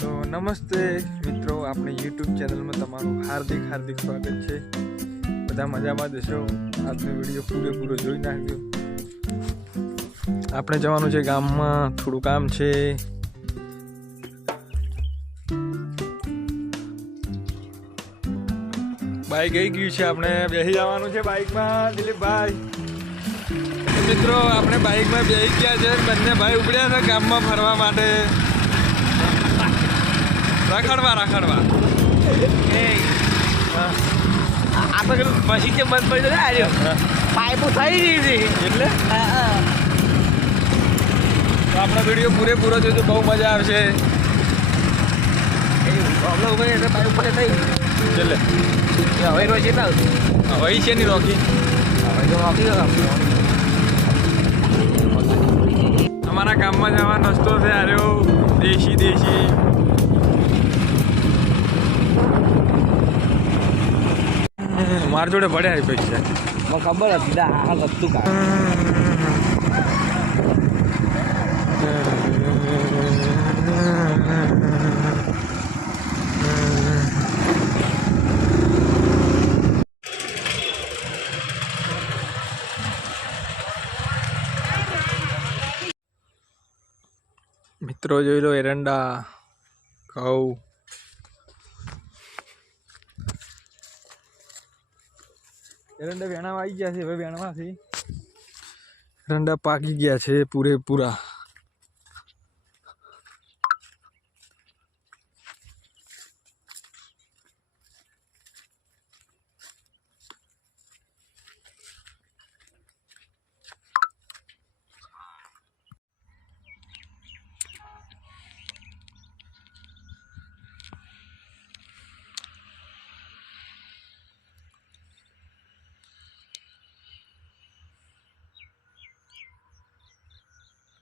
તો નમસ્તે મિત્રો, આપણે યુટ્યુબ ચેનલમાં તમારું હાર્દિક સ્વાગત છે। બધા મજામાં જશો। આજનો વિડીયો પૂરેપૂરો જોઈ નાખજો। આપણે જવાનું છે ગામમાં, થોડું કામ છે। બાઈક આવી ગયું છે, આપણે બેસી જવાનું છે બાઈકમાં। દિલીપભાઈ મિત્રો, આપણે બાઈકમાં બેસી ગયા છે। બંને ભાઈ ઉપડ્યા છે ગામમાં ફરવા માટે, રખડવા આ તો પછી કે બંધ પડી જાય પાઇપો થઈ ગઈ છે એટલે આપણો વિડીયો પૂરેપૂરો જોજો, બહુ મજા આવશે। પ્રોબ્લેમ હોય એટલે પાઇપ પડે થઈ એટલે હવે રોજ કેટલા હવે છે ની રોકી, હવે તો રોકી અમારા ગામમાં જવા રસ્તો છે આર્યો દેશી। મારા જોડે પડ્યા પૈસા, મને ખબર હતી આ વસ્તુ કા મિત્રો જોઈ લો, એરંડા ઘઉં એરંડા વેણાવા આવી ગયા છે। હવે વેણવાથી એરંડા પાકી ગયા છે પૂરેપૂરા।